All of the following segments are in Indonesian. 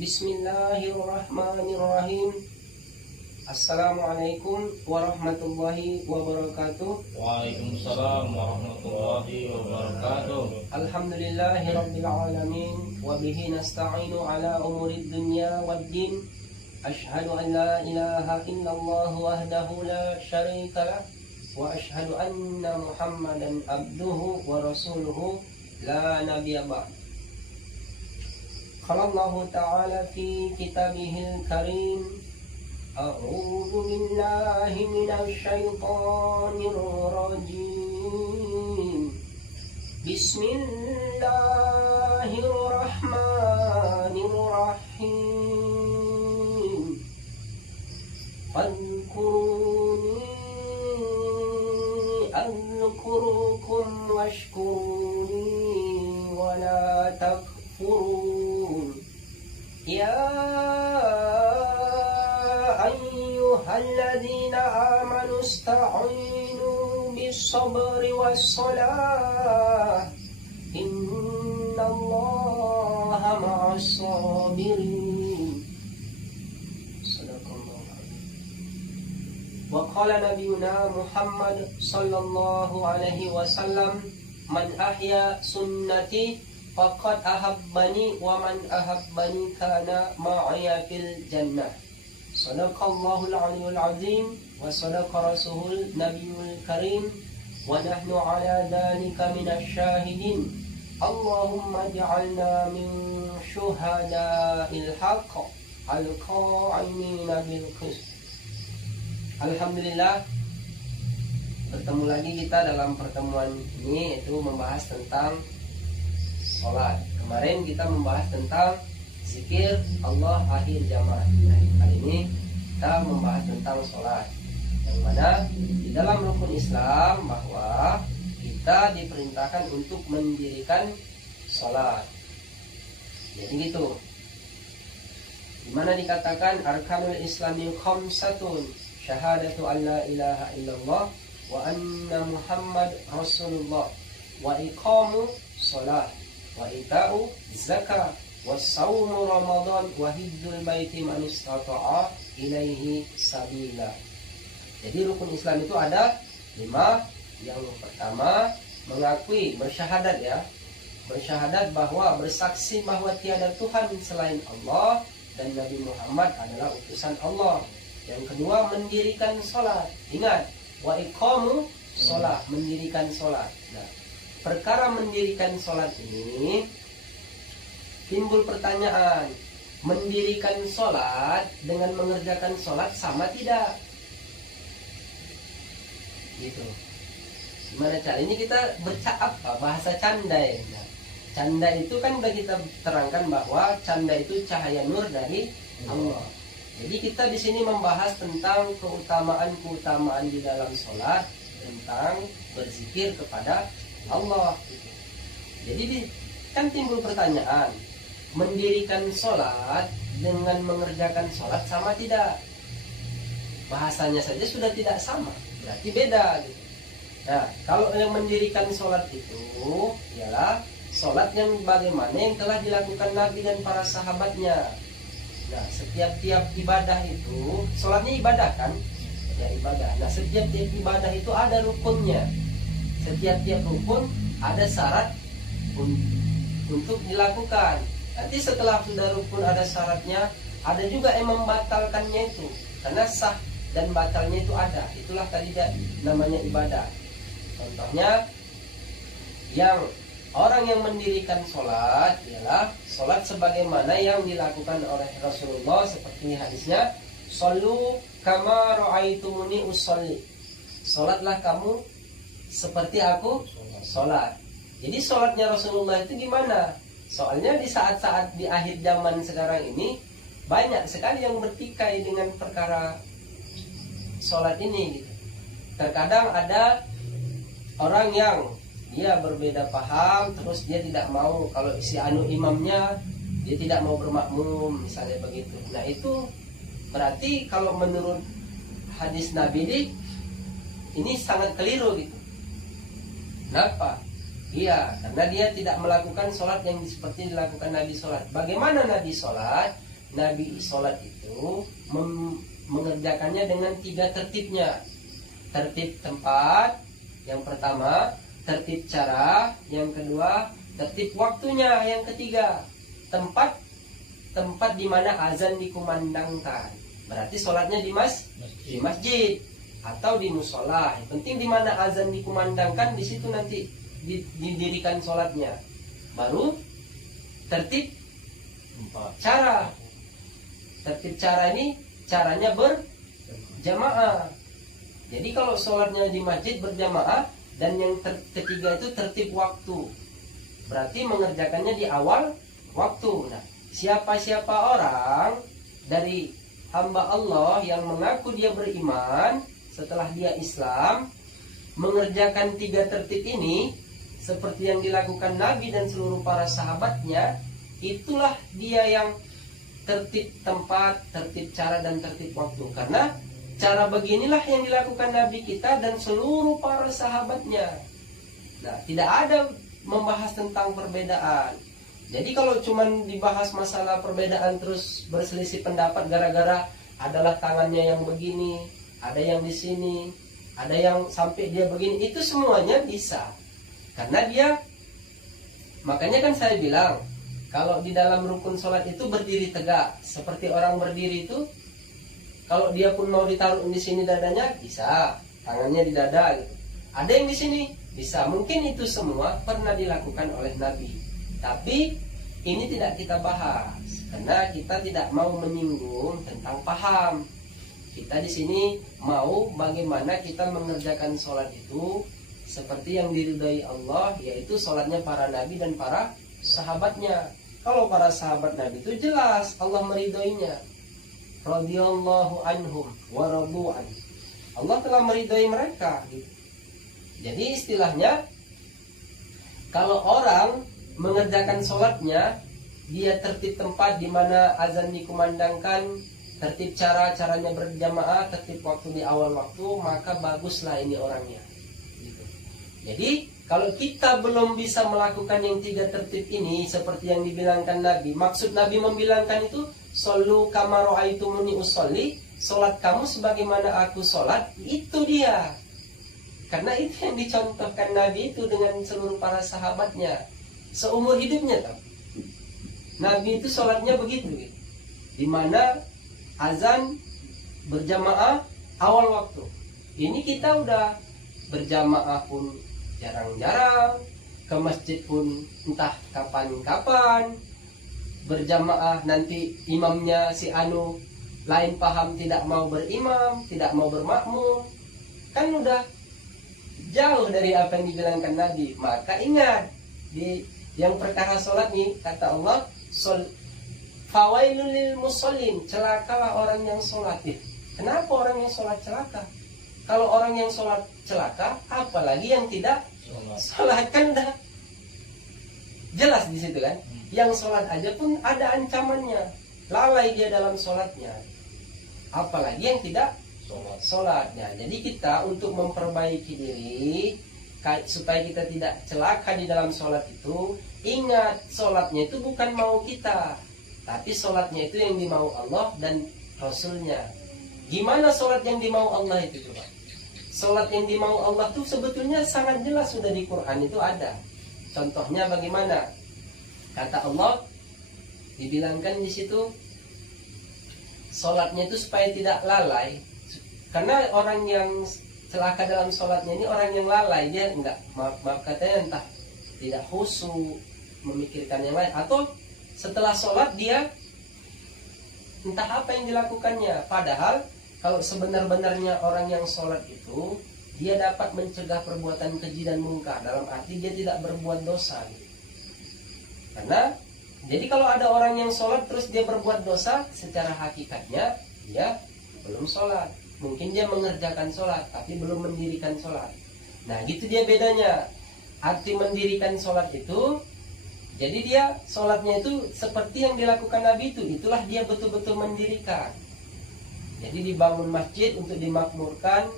Bismillahirrahmanirrahim. Assalamualaikum warahmatullahi wabarakatuh. Waalaikumsalam warahmatullahi wabarakatuh. Alhamdulillahirabbil alamin wa bihi nasta'inu ala umurid dunya waddin. Asyhadu an la ilaha illallah wahdahu la syarika lah wa asyhadu anna Muhammadan abduhu wa rasuluhu la nabiyya ba'd. Qala Allah Ta'ala fi kitabihil karim. A'udzu billahi minasy syaithanir rajim. Bismillahirrahmanirrahim. Fadhkuruni azkurukum washkuruni wa la takfurun. Ya ayyuhalladzina amanu ista'inu bis-sabri was-salah. Innallaha ma'as-sabirin. Sadaqallahu a'lam. Wa qala nabiyuna Muhammad sallallahu alaihi wasallam, man ahya sunnati faqad ahabbani wa man ahabbani kana ma'iya fil jannah. Sadaqallahul aliyyul azim wa sadaqa rasulul nabiyul karim wa nahnu ala dzalika minasy syahidin. Allahumma ij'alna min syuhada'il haqq al-qa'imina bil qist. Alhamdulillah, bertemu lagi kita dalam pertemuan ini, yaitu membahas tentang sholat. Kemarin kita membahas tentang zikir Allah akhir zaman. Nah, kali ini kita membahas tentang sholat, yang mana di dalam rukun Islam bahwa kita diperintahkan untuk mendirikan sholat. Jadi gitu, dimana dikatakan arkanul islami khamsatun, syahadatu an la ilaha illallah wa anna muhammad rasulullah wa iqamu sholat wa ita'u zakat wa saumu ramadan wa hijjul baiti man istata'a ilaihi sabila. Jadi rukun Islam itu ada 5. Yang pertama, mengakui, bersyahadat ya. Bersyahadat bahwa, bersaksi bahwa tiada Tuhan selain Allah dan Nabi Muhammad adalah utusan Allah. Yang kedua, mendirikan sholat. Ingat, wa iqamu sholat, mendirikan sholat. Nah, perkara mendirikan sholat ini timbul pertanyaan, mendirikan sholat dengan mengerjakan sholat sama tidak? Gitu. Gimana cara? Ini kita bahasa candai. Nah, canda itu kan udah kita terangkan bahwa canda itu cahaya nur dari Allah. Jadi kita di sini membahas tentang keutamaan di dalam sholat, tentang berzikir kepada Allah. Jadi kan timbul pertanyaan, mendirikan sholat dengan mengerjakan sholat sama tidak? Bahasanya saja sudah tidak sama, berarti beda gitu. Nah, kalau yang mendirikan sholat itu ialah sholat yang bagaimana yang telah dilakukan Nabi dan para sahabatnya. Nah, setiap ibadah itu, sholatnya ibadah kan? Ya, ibadah. Nah, setiap ibadah itu ada rukunnya. Setiap rukun ada syarat untuk dilakukan. Nanti setelah sudah rukun ada syaratnya, ada juga yang membatalkannya itu. Karena sah dan batalnya itu ada. Itulah tadi namanya ibadah. Contohnya, orang yang mendirikan sholat ialah sholat sebagaimana yang dilakukan oleh Rasulullah, seperti hadisnya, shollu kama ra'aitumuni usolli. Sholatlah kamu seperti aku sholat. Jadi sholatnya Rasulullah itu gimana? Soalnya di saat-saat di akhir zaman sekarang ini banyak sekali yang bertikai dengan perkara sholat ini gitu. Terkadang ada orang yang dia berbeda paham, terus dia tidak mau, kalau si imamnya dia tidak mau bermakmum misalnya begitu. Nah, itu berarti kalau menurut hadis Nabi ini sangat keliru gitu. Kenapa? Iya, karena dia tidak melakukan sholat yang seperti dilakukan Nabi sholat. Bagaimana Nabi sholat? Nabi sholat itu mengerjakannya dengan 3 tertibnya. Tertib tempat, yang pertama, tertib cara, yang kedua, tertib waktunya, yang ketiga, tempat di mana azan dikumandangkan. Berarti sholatnya di masjid atau di musola. Yang penting di mana azan dikumandangkan, di situ nanti didirikan sholatnya. Baru tertib cara. Tertib cara ini caranya berjamaah. Jadi kalau sholatnya di masjid berjamaah, dan yang ketiga itu tertib waktu. Berarti mengerjakannya di awal waktu. Nah, siapa-siapa orang dari hamba Allah yang mengaku dia beriman setelah dia Islam, mengerjakan 3 tertib ini seperti yang dilakukan Nabi dan seluruh para sahabatnya, itulah dia yang tertib tempat, tertib cara, dan tertib waktu. Karena cara beginilah yang dilakukan Nabi kita dan seluruh para sahabatnya. Nah, tidak ada membahas tentang perbedaan. Jadi kalau cuman dibahas masalah perbedaan terus berselisih pendapat gara-gara adalah tangannya yang begini, ada yang di sini, ada yang sampai dia begini, itu semuanya bisa. Karena dia, makanya kan saya bilang, kalau di dalam rukun sholat itu berdiri tegak, seperti orang berdiri itu, kalau dia pun mau ditaruh di sini dadanya, bisa, tangannya di dada gitu. Ada yang di sini, bisa. Mungkin itu semua pernah dilakukan oleh Nabi. Tapi ini tidak kita bahas, karena kita tidak mau menyinggung tentang paham. Kita di sini mau bagaimana kita mengerjakan sholat itu seperti yang diridhai Allah, yaitu sholatnya para Nabi dan para sahabatnya. Kalau para sahabat Nabi itu jelas Allah meridhoinya. Radhiyallahu anhum wa radu an. Allah telah meridhai mereka gitu. Jadi istilahnya, kalau orang mengerjakan sholatnya, dia tertib tempat di mana azan dikumandangkan, tertib caranya berjamaah, tertib waktu di awal waktu, maka baguslah ini orangnya gitu. Jadi kalau kita belum bisa melakukan yang 3 tertib ini seperti yang dibilangkan Nabi, maksud Nabi membilangkan itu, shollu kama ra'aitumuni usolli, sholat kamu sebagaimana aku sholat, itu dia. Karena itu yang dicontohkan Nabi itu dengan seluruh para sahabatnya seumur hidupnya. Nabi itu sholatnya begitu, di mana azan berjamaah awal waktu. Ini kita udah berjamaah pun jarang-jarang, ke masjid pun entah kapan-kapan, berjamaah nanti imamnya si anu lain paham, tidak mau berimam, tidak mau bermakmum, kan udah jauh dari apa yang dibilangkan Nabi. Maka ingat, di yang perkara sholat nih, kata Allah, fawailul lil musallin, celakalah orang yang sholat. Kenapa orang yang sholat celaka? Kalau orang yang sholat celaka, apalagi yang tidak sholat, kan dah jelas di situ kan. Yang sholat aja pun ada ancamannya, lalai dia dalam sholatnya, apalagi yang tidak sholatnya. Jadi kita untuk memperbaiki diri supaya kita tidak celaka di dalam sholat itu, ingat, sholatnya itu bukan mau kita, tapi sholatnya itu yang dimau Allah dan Rasulnya. Gimana sholat yang dimau Allah itu coba? Sholat yang dimau Allah itu sebetulnya sangat jelas, sudah di Quran itu ada. Contohnya bagaimana? Kata Allah, dibilangkan di situ, sholatnya itu supaya tidak lalai. Karena orang yang celaka dalam sholatnya ini orang yang lalai, dia enggak, maaf katanya, entah tidak khusyuk, memikirkan yang lain, atau setelah sholat dia entah apa yang dilakukannya. Padahal kalau sebenar-benarnya orang yang sholat itu, dia dapat mencegah perbuatan keji dan mungkar, dalam arti dia tidak berbuat dosa gitu. Karena jadi kalau ada orang yang sholat terus dia berbuat dosa, secara hakikatnya dia belum sholat. Mungkin dia mengerjakan sholat tapi belum mendirikan sholat. Nah gitu dia bedanya. Arti mendirikan sholat itu, jadi dia sholatnya itu seperti yang dilakukan Nabi itu, itulah dia betul-betul mendirikan. Jadi dibangun masjid untuk dimakmurkan,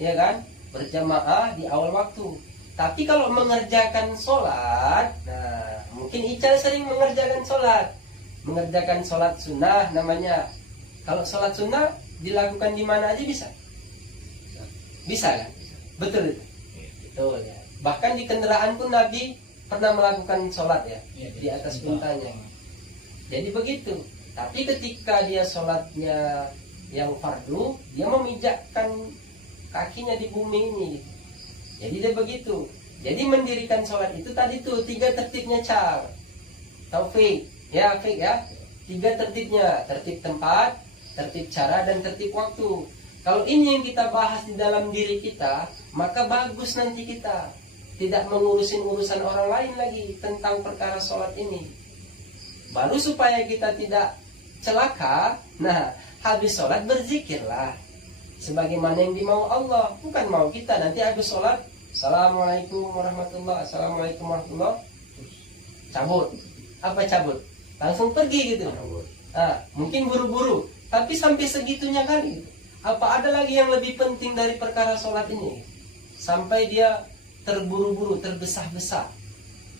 ya kan, berjamaah di awal waktu. Tapi kalau mengerjakan sholat, nah mungkin Ical sering mengerjakan sholat, mengerjakan sholat sunnah namanya. Kalau sholat sunnah dilakukan di mana aja bisa. Bisa kan? Betul itu. Betul ya. Bahkan di kendaraan pun Nabi pernah melakukan sholat ya, di atas untanya. Jadi begitu. Tapi ketika dia sholatnya yang fardu, dia memijakkan kakinya di bumi ini. Jadi dia begitu. Jadi mendirikan sholat itu tadi tuh 3 tertibnya Cal. Taufik, ya Fik ya. 3 tertibnya, tertib tempat, tertib cara, dan tertib waktu. Kalau ini yang kita bahas di dalam diri kita, maka bagus nanti kita tidak mengurusin urusan orang lain lagi tentang perkara sholat ini. Baru supaya kita tidak celaka, nah habis sholat berzikirlah sebagaimana yang dimau Allah, bukan mau kita nanti habis sholat Assalamualaikum warahmatullahi, Assalamualaikum warahmatullahi, cabut. Apa cabut? Langsung pergi gitu. Nah, mungkin buru-buru, tapi sampai segitunya kali gitu. Apa ada lagi yang lebih penting dari perkara sholat ini? Sampai dia terburu-buru, terbesar-besar.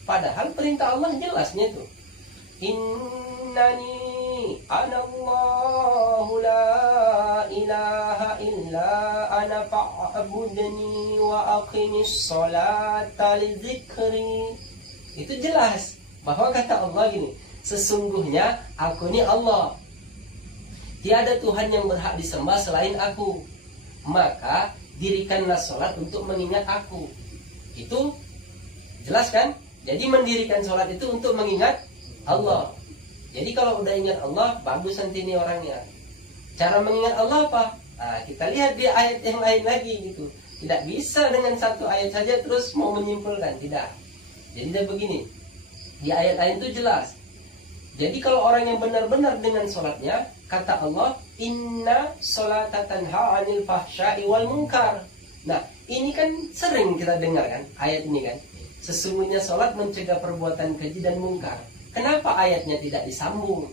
Padahal perintah Allah jelasnya itu. Innani anallahu la ilaha illa ana fa'budni wa aqimis sholata li dzikri. Itu jelas bahwa kata Allah gini, sesungguhnya aku ini Allah. Tiada Tuhan yang berhak disembah selain aku. Maka dirikanlah sholat untuk mengingat aku. Itu jelas kan? Jadi mendirikan sholat itu untuk mengingat Allah. Jadi kalau udah ingat Allah, bagus nanti ini orangnya. Cara mengingat Allah apa? Nah, kita lihat di ayat yang lain lagi gitu. Tidak bisa dengan satu ayat saja terus mau menyimpulkan. Tidak. Jadi dia begini. Di ayat lain itu jelas. Jadi kalau orang yang benar-benar dengan sholatnya, kata Allah, inna sholata tanha 'anil fahsya'i wal munkar. Nah, ini kan sering kita dengar kan ayat ini kan. Sesungguhnya sholat mencegah perbuatan keji dan mungkar. Kenapa ayatnya tidak disambung?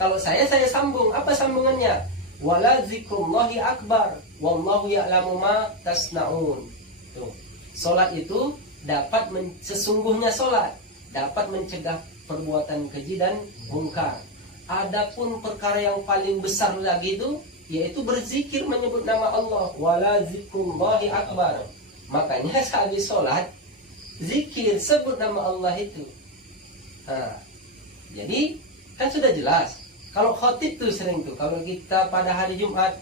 Kalau saya sambung. Apa sambungannya? Wala zikrullahi akbar, wallahu ya'lamu ma tasna'un. Tuh. Sholat itu dapat sesungguhnya sholat dapat mencegah perbuatan keji dan mungkar. Adapun perkara yang paling besar lagi itu yaitu berzikir menyebut nama Allah. Wala zikrullahi akbar. Makanya habis sholat zikir sebut nama Allah itu. Nah, jadi kan sudah jelas. Kalau khotib tuh sering tuh. Kalau kita pada hari Jumat,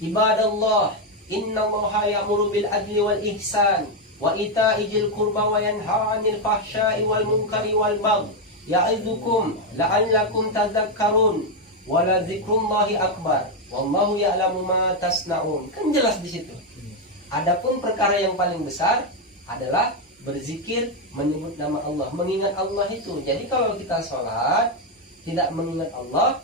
ibadallah, innallaha ya'muru bil adli wal ihsan wa ita'i dzil qurba wa yanha 'anil fahsya'i wal munkari wal baghi ya'idzukum la'allakum tadhakkarun wa la dzikrullahi akbar wallahu ya'lamu ma tasna'un. Kan jelas di situ. Adapun perkara yang paling besar adalah berzikir menyebut nama Allah, mengingat Allah itu. Jadi kalau kita sholat tidak mengingat Allah,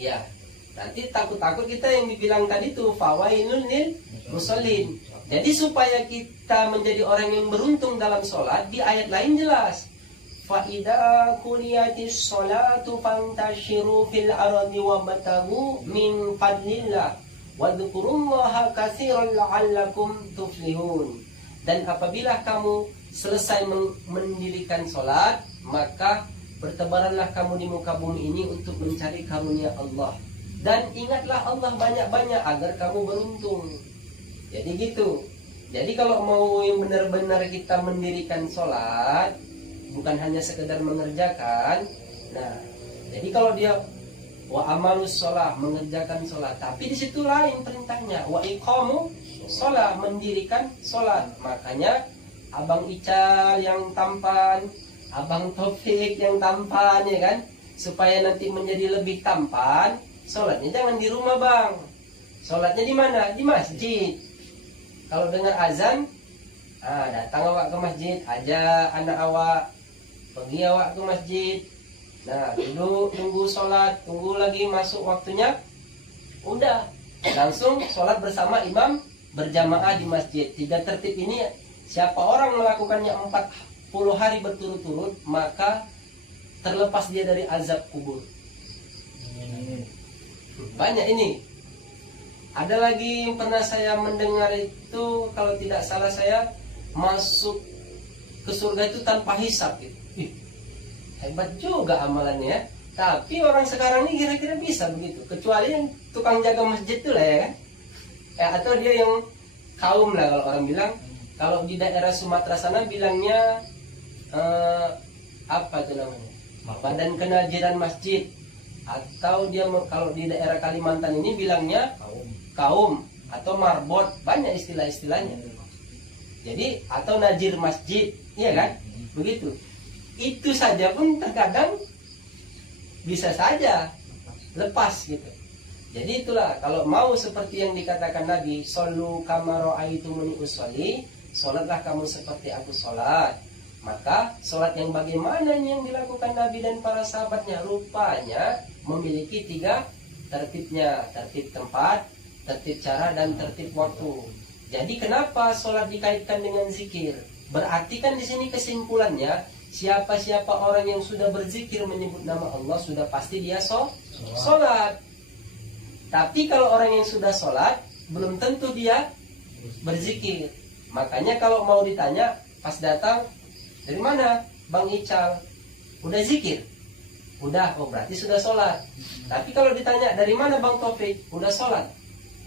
ya nanti takut-takut kita yang dibilang tadi tuh fawailun lil musallin. Jadi supaya kita menjadi orang yang beruntung dalam sholat, di ayat lain jelas, fa idza quliyatis sholatu fantashiru fil ardi wabtagu min fadlillah wadhkurullaha katsiran la'allakum tuflihun. Dan apabila kamu selesai mendirikan sholat, maka bertebaranlah kamu di muka bumi ini untuk mencari karunia Allah. Dan ingatlah Allah banyak-banyak agar kamu beruntung. Jadi gitu. Jadi kalau mau yang benar-benar kita mendirikan sholat, bukan hanya sekedar mengerjakan. Nah, jadi kalau dia wa amalus sholat, mengerjakan sholat, tapi di situ lain perintahnya, wa iqamu sholat, mendirikan sholat. Makanya Abang Ical yang tampan, Abang Taufik yang tampan, ya kan, supaya nanti menjadi lebih tampan, sholatnya jangan di rumah bang, sholatnya di mana? Di masjid. Kalau dengar azan, datang awak ke masjid, ajak anak awak, pergi awak ke masjid. Nah, duduk tunggu sholat, tunggu lagi masuk waktunya, udah langsung sholat bersama imam berjamaah di masjid. 3 tertib ini siapa orang melakukannya 40 hari berturut-turut, maka terlepas dia dari azab kubur. Banyak ini. Ada lagi yang pernah saya mendengar itu, kalau tidak salah saya, masuk ke surga itu tanpa hisab gitu. hebat juga amalannya. Tapi orang sekarang ini kira-kira bisa begitu, kecuali yang tukang jaga masjid itu lah ya kan. Atau dia yang kaum lah kalau orang bilang. Kalau di daerah Sumatera sana bilangnya apa itu namanya? Badan Kenajiran Masjid. Atau dia kalau di daerah Kalimantan ini bilangnya kaum atau marbot, banyak istilah-istilahnya. Jadi atau najir masjid, iya kan? Begitu. Itu saja pun terkadang bisa saja lepas gitu. Jadi itulah kalau mau seperti yang dikatakan Nabi, shollu kama ra'aitumuni usolli, sholatlah kamu seperti aku sholat. Maka sholat yang bagaimana yang dilakukan Nabi dan para sahabatnya, rupanya memiliki 3 tertibnya: tertib tempat, tertib cara, dan tertib waktu. Jadi kenapa sholat dikaitkan dengan zikir? Berarti kan di sini kesimpulannya, siapa-siapa orang yang sudah berzikir menyebut nama Allah, sudah pasti dia sholat. Tapi kalau orang yang sudah sholat, belum tentu dia berzikir. Makanya kalau mau ditanya, pas datang, dari mana Bang Ical? Udah zikir? Udah, oh berarti sudah sholat. Tapi kalau ditanya, dari mana Bang Taufik? Udah sholat?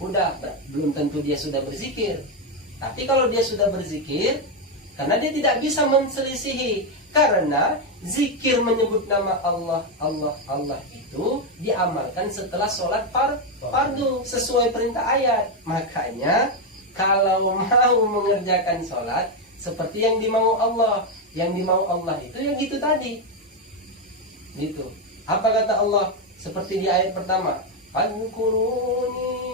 Udah, belum tentu dia sudah berzikir. Tapi kalau dia sudah berzikir, karena dia tidak bisa menselisihi, karena zikir menyebut nama Allah, Allah, Allah itu diamalkan setelah sholat fardu sesuai perintah ayat. Makanya kalau mau mengerjakan sholat seperti yang dimau Allah, yang dimau Allah itu yang gitu tadi. Gitu. Apa kata Allah? Seperti di ayat pertama, Fadkuruni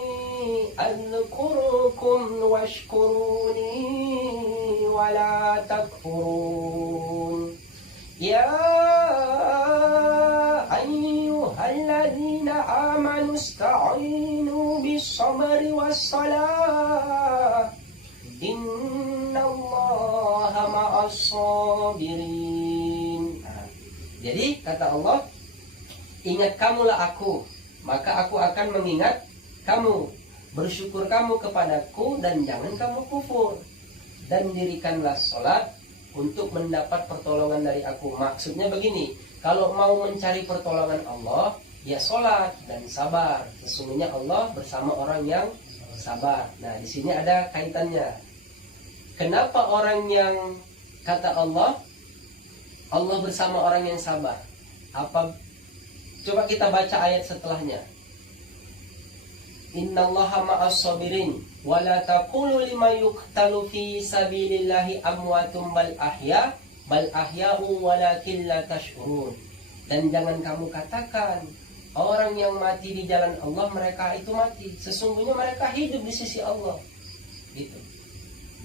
adkurukum washkuruni wala takfurun. Ya ayyuhalladzina amanu ista'inu bis-sabri was-salah. Innallaha ma'as-sabirin. Jadi kata Allah, ingat kamulah aku, maka aku akan mengingat kamu. Bersyukur kamu kepadaku dan jangan kamu kufur. Dan dirikanlah sholat untuk mendapat pertolongan dari aku. Maksudnya begini, kalau mau mencari pertolongan Allah, ya sholat dan sabar. Sesungguhnya Allah bersama orang yang sabar. Nah, di sini ada kaitannya. Kenapa orang yang kata Allah bersama orang yang sabar? Apa? Coba kita baca ayat setelahnya. Innallaha ma'as-sabirin wa la taqulu liman yuqtalu fi sabilillahi amwatum bal ahya'u walakin la tash'urun. Dan jangan kamu katakan orang yang mati di jalan Allah mereka itu mati. Sesungguhnya mereka hidup di sisi Allah. Gitu.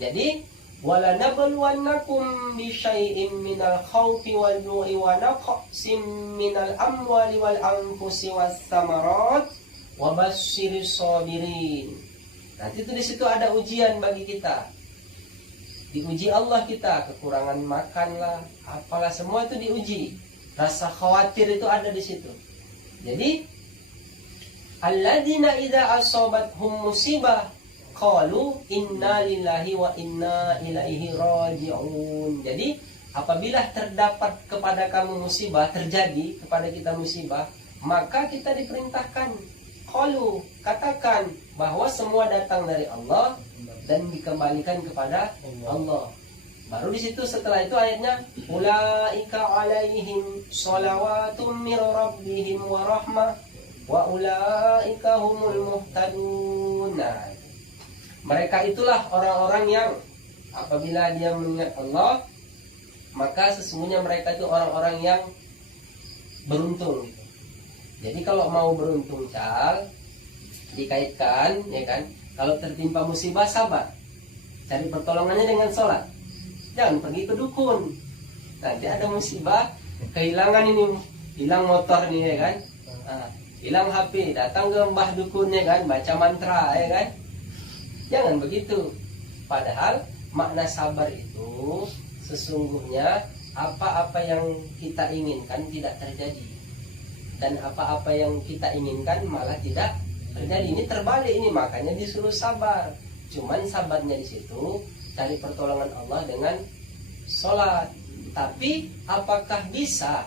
Jadi wala nabluwannakum bi syai'in minal khawfi wal ju'i wa naqsin minal amwali wal anfusi was samarat wa basyiris sabirin. Nanti itu di situ ada ujian bagi kita. Diuji Allah kita, kekurangan makan lah, apalah semua itu diuji. Rasa khawatir itu ada di situ. Jadi alladzina idza asabathum musibah qalu inna lillahi wa inna ilaihi raji'un. Jadi apabila terdapat kepada kamu musibah, terjadi kepada kita musibah, maka kita diperintahkan qalu, katakan bahwa semua datang dari Allah dan dikembalikan kepada Allah. Baru di situ setelah itu ayatnya ulaika alaihim shalawatun mir rabbihim wa rahmah wa ulaika humul muhtadun. Nah, mereka itulah orang-orang yang apabila dia mengingat Allah, maka sesungguhnya mereka itu orang-orang yang beruntung. Jadi kalau mau beruntung, dikaitkan, ya kan? Kalau tertimpa musibah, sabar. Cari pertolongannya dengan sholat. Jangan pergi ke dukun. Nanti ada musibah, kehilangan ini, hilang motor nih, ya kan? Hilang HP, datang ke mbah dukunnya kan, baca mantra, ya kan? Jangan begitu. Padahal makna sabar itu sesungguhnya apa-apa yang kita inginkan tidak terjadi. Dan apa-apa yang kita inginkan malah tidak terjadi. Ini terbalik ini, makanya disuruh sabar. Cuman sabarnya di situ cari pertolongan Allah dengan sholat. Tapi apakah bisa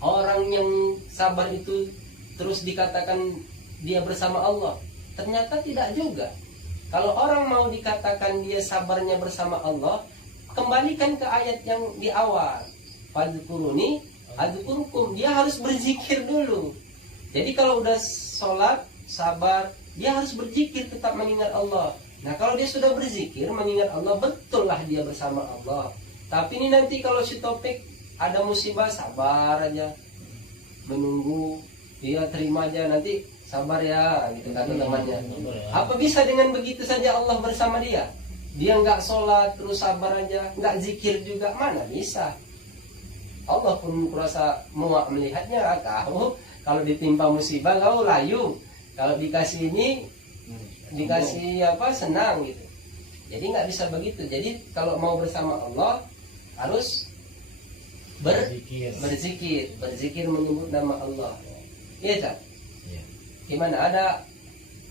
orang yang sabar itu terus dikatakan dia bersama Allah? Ternyata tidak juga. Kalau orang mau dikatakan dia sabarnya bersama Allah, kembalikan ke ayat yang di awal. Fadhkuruni adzkurukum. Dia harus berzikir dulu. Jadi kalau udah sholat, sabar, dia harus berzikir, tetap mengingat Allah. Nah kalau dia sudah berzikir, mengingat Allah, betul lah dia bersama Allah. Tapi ini nanti kalau si topik ada musibah, sabar aja, menunggu, dia terima aja, nanti sabar ya, gitu kata temannya. Apa bisa dengan begitu saja Allah bersama dia? Dia nggak sholat terus sabar aja, nggak zikir juga, mana bisa? Allah pun merasa muak melihatnya. Kau kalau ditimpa musibah kau layu, kalau dikasih ini dikasih apa senang gitu. Jadi nggak bisa begitu. Jadi kalau mau bersama Allah harus berzikir menyebut nama Allah. Iya tak? Gimana, ada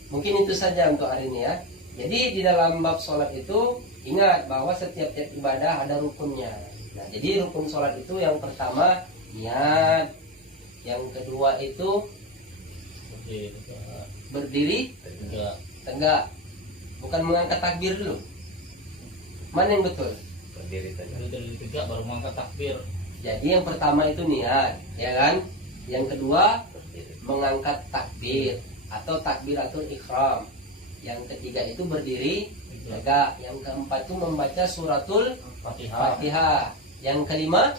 mungkin itu saja untuk hari ini ya. Jadi di dalam bab sholat itu ingat bahwa setiap ibadah ada rukunnya. Nah jadi rukun sholat itu yang pertama niat, yang kedua itu berdiri tegak, bukan mengangkat takbir dulu. Mana yang betul? Berdiri tegak baru mengangkat takbir. Jadi yang pertama itu niat, ya kan? Yang kedua mengangkat takbir atau takbiratul ihram. Yang ketiga itu berdiri tegak. Yang keempat itu membaca suratul Fatihah. Yang kelima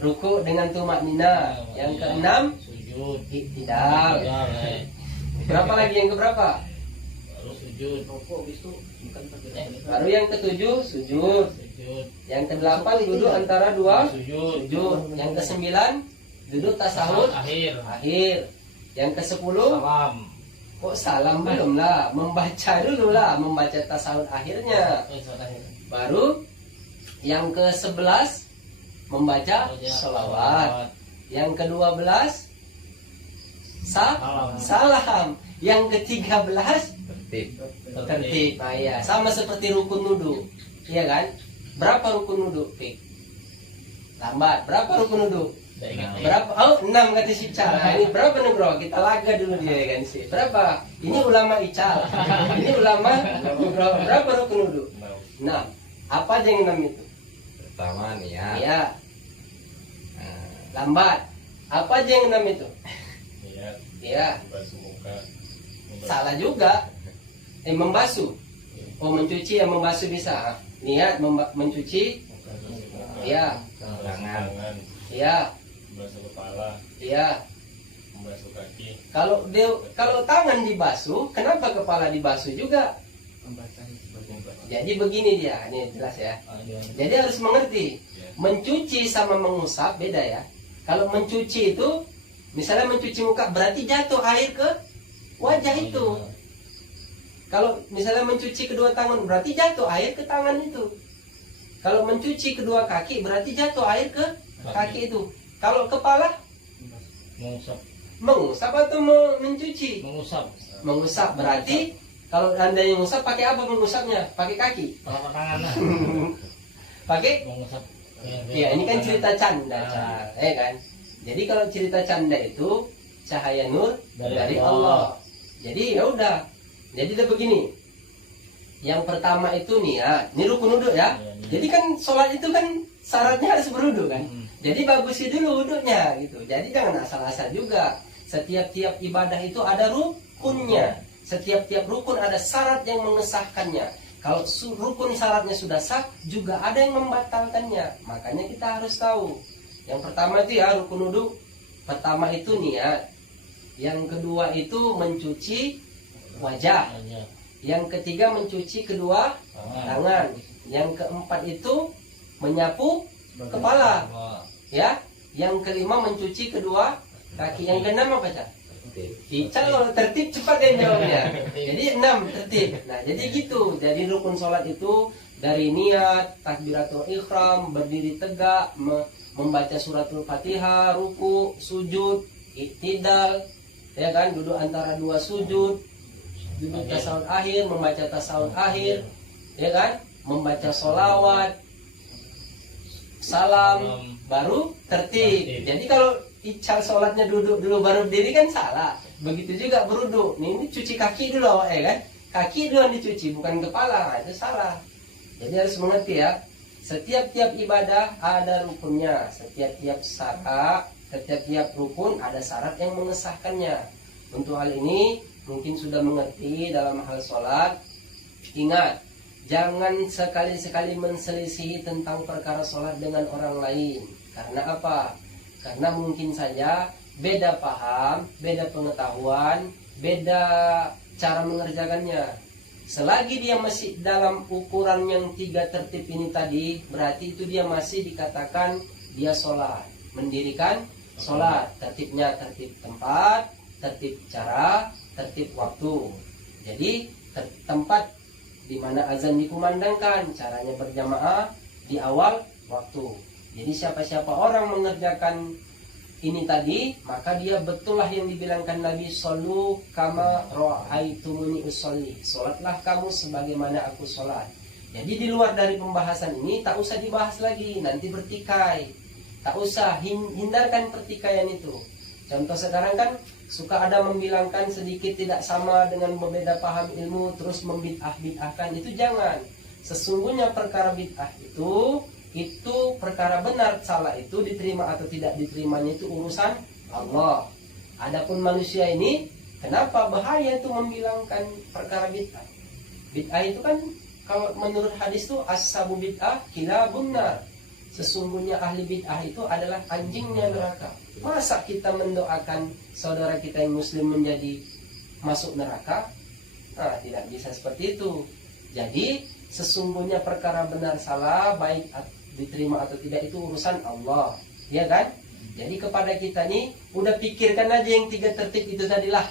ruku dengan tumaknina. Yang keenam sujud. Iktidal. Berapa lagi yang keberapa? Baru sujud. Baru yang ketujuh sujud. Yang kedelapan duduk antara dua sujud. Yang kesembilan duduk tasahud akhir. Yang kesepuluh Salam. kok salam belum lah, membaca dulu lah, membaca tasahud akhirnya. Baru yang ke-11 membaca sholawat. Yang ke-12 salam. Yang ke-13 tertib. Nah ya, sama seperti rukun wudu. Iya kan? Berapa rukun wudu? Lambat. Berapa rukun wudu? Berapa? Oh, 6 kata si Ical. Nah, ini berapa nih bro? Kita laga dulu dia kan sih. Berapa? Ini ulama Ical. Ini ulama bro. Berapa rukun wudu? 6. Apa aja yang 6 itu? Pertama niat. Iya. Lambat. Apa aja yang 6 itu? Iya. Basuh muka. Salah juga. Membasuh. Oh, mencuci, ya membasuh bisa. Niat mencuci. Iya. Tangan. Iya. Membasuh kepala. Iya. Membasuh kaki. Kalau tangan dibasuh, kenapa kepala dibasuh juga? Jadi begini dia, ini jelas ya. Jadi harus mengerti, mencuci sama mengusap beda ya. Kalau mencuci itu, misalnya mencuci muka, berarti jatuh air ke wajah itu. Kalau misalnya mencuci kedua tangan, berarti jatuh air ke tangan itu. Kalau mencuci kedua kaki, berarti jatuh air ke kaki itu. Kalau kepala, mengusap atau mencuci? Mengusap berarti kalau anda yang mengusap pakai apa mengusapnya? Pakai kaki? Tangan. Pakai? Ya ini kan cerita canda, kan? Jadi kalau cerita canda itu cahaya nur dari Allah. Jadi ya udah. Jadi udah begini. Yang pertama itu niat. Ini rukun wudhu ya. Jadi kan sholat itu kan syaratnya harus berwudhu kan. Jadi bagusin dulu wudhunya gitu. Jadi jangan asal-asal juga. Setiap-tiap ibadah itu ada rukunnya. Setiap-tiap rukun ada syarat yang mengesahkannya. Kalau rukun syaratnya sudah sah, juga ada yang membatalkannya. Makanya kita harus tahu. Yang pertama itu ya rukun wudhu. Pertama itu niat. Yang kedua itu mencuci wajah. Yang ketiga mencuci kedua tangan. Yang keempat itu menyapu kepala. Ya. Yang kelima mencuci kedua kaki. Yang keenam apa Cak? Ical kalau tertib cepat dia jawabnya. Jadi 6 tertib. Nah jadi gitu. Jadi rukun sholat itu dari niat, takbiratul ihram, berdiri tegak, membaca suratul Fatihah, ruku, sujud, iktidal, ya kan, duduk antara dua sujud, duduk tasawuf akhir, membaca tasawuf akhir, ya kan, membaca sholawat, salam, baru tertib. Jadi kalau ical sholatnya duduk dulu baru berdiri kan salah. Begitu juga beruduk. Ini cuci kaki dulu kan. Kaki dulu yang dicuci bukan kepala. Itu salah. Jadi harus mengerti ya. Setiap-tiap ibadah ada rukunnya. Setiap-tiap rukun ada syarat yang mengesahkannya. Untuk hal ini mungkin sudah mengerti dalam hal sholat. Ingat, jangan sekali-sekali menselisihi tentang perkara sholat dengan orang lain. Karena apa? Karena mungkin saja beda paham, beda pengetahuan, beda cara mengerjakannya. Selagi dia masih dalam ukuran yang 3 tertib ini tadi, berarti itu dia masih dikatakan dia sholat. Mendirikan sholat. Tertibnya tertib tempat, tertib cara, tertib waktu. Jadi tempat di mana azan dikumandangkan, caranya berjamaah di awal waktu. Jadi siapa-siapa orang mengerjakan ini tadi, maka dia betullah yang dibilangkan Nabi, shollu kama ra'aitumuni usolli. Sholatlah kamu sebagaimana aku sholat. Jadi di luar dari pembahasan ini tak usah dibahas lagi, nanti bertikai. Tak usah, hindarkan pertikaian itu. Contoh sekarang kan suka ada membilangkan sedikit tidak sama dengan berbeda paham ilmu terus membid'ah-bid'ahkan, itu jangan. Sesungguhnya perkara bid'ah itu perkara benar salah itu diterima atau tidak diterimanya itu urusan Allah. Adapun manusia ini kenapa bahaya itu membilangkan perkara bid'ah? Bid'ah itu kan kalau menurut hadis itu as-sabu bid'ah kilabun nar. Sesungguhnya ahli bid'ah itu adalah anjingnya neraka. Masa kita mendoakan saudara kita yang muslim menjadi masuk neraka? Nah, tidak bisa seperti itu. Jadi sesungguhnya perkara benar salah, baik diterima atau tidak itu urusan Allah, ya kan? Jadi kepada kita nih udah pikirkan aja yang 3 tertib itu tadilah,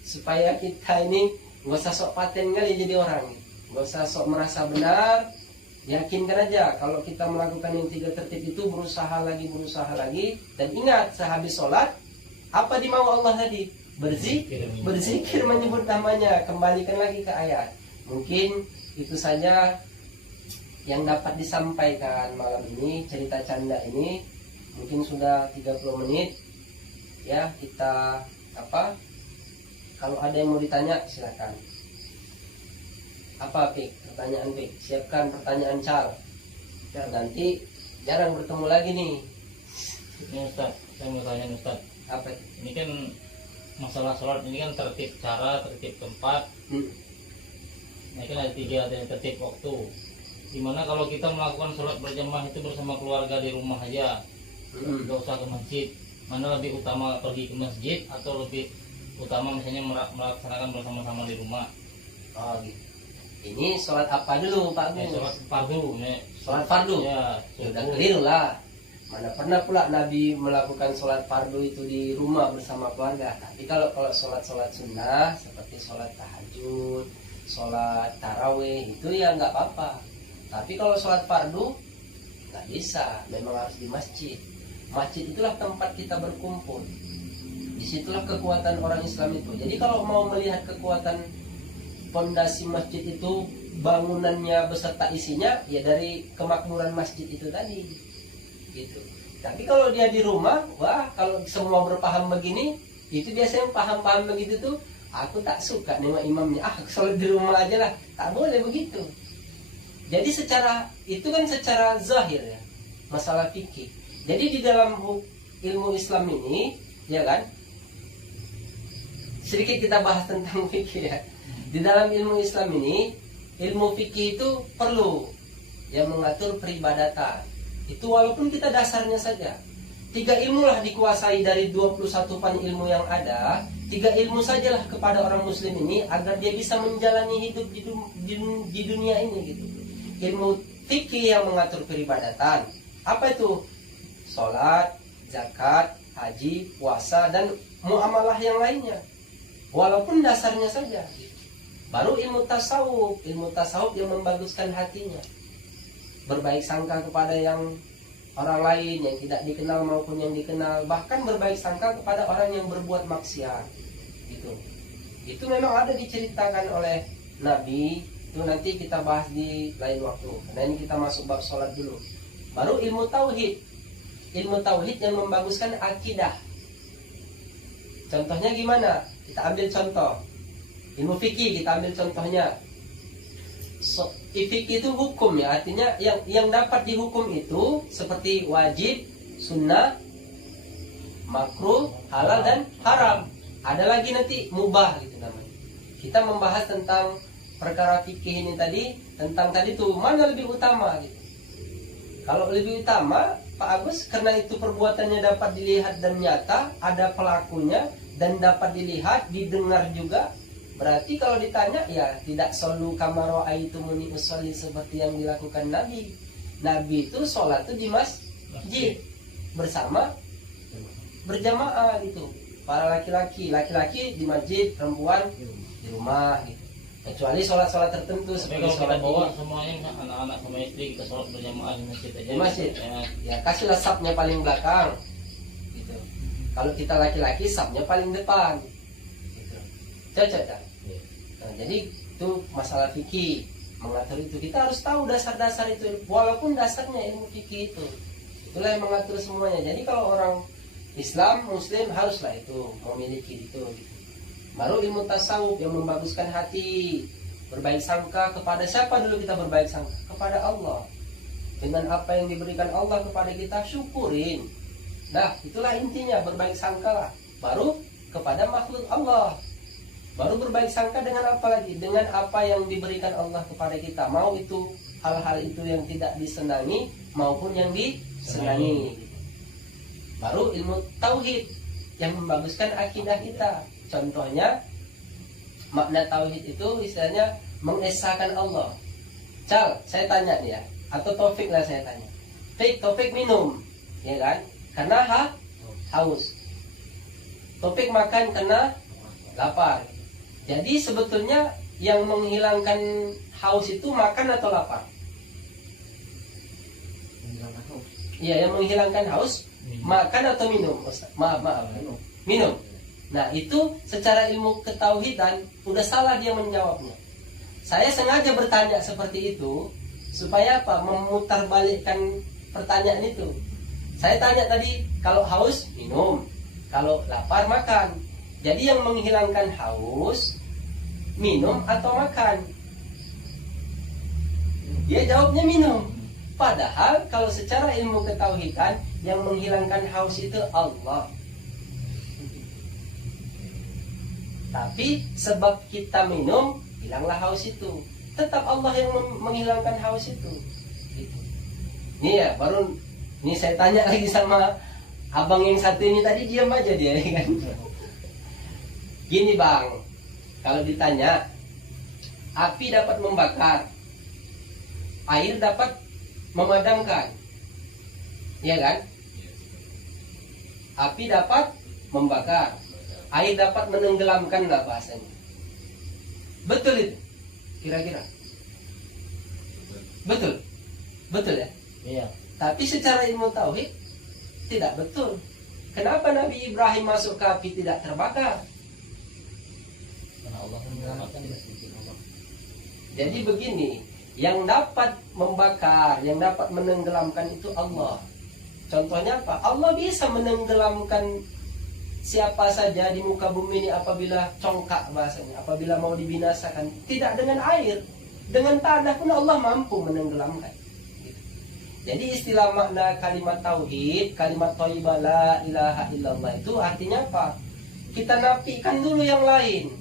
supaya kita ini nggak usah sok paten kali jadi orang, nggak usah sok merasa benar. Yakinkan aja kalau kita melakukan yang 3 tertib itu, berusaha lagi, dan ingat sehabis sholat apa dimau Allah tadi? Berzikir menyebut namanya. Kembalikan lagi ke ayat. Mungkin itu saja yang dapat disampaikan malam ini, cerita canda ini. Mungkin sudah 30 menit ya. Kita kalau ada yang mau ditanya silakan. Apa Pik? Pertanyaan Pik? Siapkan pertanyaan Cal. Ya, nanti jarang bertemu lagi nih. Ini Ustaz, saya mau tanya Ustaz. Apa? Ini kan masalah sholat ini kan tertib cara, tertib tempat. Ini kan ada 3, ada yang tertib waktu. Dimana kalau kita melakukan sholat berjamaah itu bersama keluarga di rumah aja, nggak usah ke masjid. Mana lebih utama, pergi ke masjid atau lebih utama misalnya melaksanakan bersama-sama di rumah? Oh gitu. Ini sholat apa dulu Pak Gus? Sholat fardu. Sholat fardu? Ya, udah keliru lah. Mana pernah pula Nabi melakukan sholat fardu itu di rumah bersama keluarga. Tapi kalau sholat sunnah seperti sholat tahajud, sholat tarawih itu ya nggak apa-apa. Tapi kalau sholat fardu nggak bisa, memang harus di masjid. Masjid itulah tempat kita berkumpul. Disitulah kekuatan orang Islam itu. Jadi kalau mau melihat kekuatan fondasi masjid itu, bangunannya beserta isinya, ya dari kemakmuran masjid itu tadi. Gitu. Tapi kalau dia di rumah, wah kalau semua berpaham begini, itu biasanya paham-paham begitu tuh, aku tak suka nengok imamnya. Aku sholat di rumah aja lah. Tak boleh begitu. Jadi itu kan secara zahir ya, masalah fikih. Jadi di dalam ilmu Islam ini, ya kan, sedikit kita bahas tentang fikih ya. Di dalam ilmu Islam ini, ilmu fikih itu perlu yang mengatur peribadatan. Itu walaupun kita dasarnya saja. 3 ilmu lah dikuasai dari 21 pan ilmu yang ada. 3 ilmu sajalah kepada orang muslim ini agar dia bisa menjalani hidup di dunia ini gitu. Ilmu fikih yang mengatur peribadatan. Apa itu? Sholat, zakat, haji, puasa, dan muamalah yang lainnya. Walaupun dasarnya saja. Baru ilmu tasawuf yang membaguskan hatinya. Berbaik sangka kepada yang orang lain yang tidak dikenal maupun yang dikenal. Bahkan berbaik sangka kepada orang yang berbuat maksiat. Gitu. Itu memang ada diceritakan oleh Nabi. Itu nanti kita bahas di lain waktu. Karena ini kita masuk bab sholat dulu. Baru ilmu tauhid. ilmu tauhid yang membaguskan akidah. Contohnya gimana? Kita ambil contoh ilmu fikih, kita ambil contohnya. Fikih itu hukum ya, artinya yang dapat dihukum itu seperti wajib, sunnah, makruh, halal dan haram. Ada lagi nanti mubah gitu namanya. Kita membahas tentang perkara fikih ini tadi, tentang tadi tuh mana lebih utama gitu. Kalau lebih utama Pak Agus, karena itu perbuatannya dapat dilihat dan nyata, ada pelakunya dan dapat dilihat, didengar juga. Berarti kalau ditanya ya tidak solu kamaro aitumuni usolli seperti yang dilakukan Nabi. Nabi itu sholat itu di masjid bersama berjamaah gitu. Para laki-laki di masjid, perempuan di rumah gitu. Kecuali sholat-sholat tertentu seperti kalau sholat kita bawa semuanya anak-anak sama istri kita sholat berjamaah di masjid aja. Di masjid. Ya kasihlah sapnya paling belakang. Gitu. Kalau kita laki-laki sapnya paling depan. Gitu. Cocok kan? Nah, jadi itu masalah fikih mengatur itu. Kita harus tahu dasar-dasar itu. Walaupun dasarnya ilmu fikih itu. Itulah yang mengatur semuanya. Jadi kalau orang Islam, Muslim haruslah itu memiliki itu. Gitu. Baru ilmu tasawuf yang membaguskan hati, berbaik sangka kepada siapa dulu kita berbaik sangka? Kepada Allah. Dengan apa yang diberikan Allah kepada kita, syukurin. Nah, itulah intinya, berbaik sangka lah. Baru kepada makhluk Allah. Baru berbaik sangka dengan apa lagi? Dengan apa yang diberikan Allah kepada kita. Mau itu hal-hal itu yang tidak disenangi maupun yang disenangi. Baru ilmu tauhid yang membaguskan akidah kita. Contohnya makna tauhid itu istilahnya mengesahkan Allah. Cal, saya tanya nih ya, atau Taufik lah saya tanya. Taufik minum, ya kan? Karena haus. Taufik makan karena lapar. Jadi sebetulnya yang menghilangkan haus itu makan atau lapar? Iya, yang menghilangkan haus makan atau minum? Maaf, minum. Nah itu secara ilmu ketauhidan udah salah dia menjawabnya. Saya sengaja bertanya seperti itu supaya apa? Memutarbalikkan pertanyaan itu. Saya tanya tadi, kalau haus minum, kalau lapar makan. Jadi yang menghilangkan haus minum atau makan? Dia jawabnya minum. Padahal kalau secara ilmu ketauhidan yang menghilangkan haus itu Allah. Tapi sebab kita minum, hilanglah haus itu. Tetap Allah yang menghilangkan haus itu. Gitu. Ini ya, baru ini saya tanya lagi sama abang yang satu ini tadi, diam aja dia kan. Gini bang, kalau ditanya, api dapat membakar, air dapat memadamkan, ya kan? Api dapat membakar, air dapat menenggelamkan lah bahasanya. Betul itu? Kira-kira? Betul? Betul ya? Iya. Tapi secara ilmu tauhid tidak betul. Kenapa Nabi Ibrahim masuk ke api tidak terbakar? Karena Allah menyelamatkan dia. Jadi begini, yang dapat membakar, yang dapat menenggelamkan itu Allah. Contohnya apa? Allah bisa menenggelamkan siapa saja di muka bumi ini apabila congkak bahasanya, apabila mau dibinasakan. Tidak dengan air, dengan tanah pun Allah mampu menenggelamkan. Gitu. Jadi istilah makna kalimat tauhid, kalimat thayyibah la ilaha illallah itu artinya apa? Kita nafikan dulu yang lain.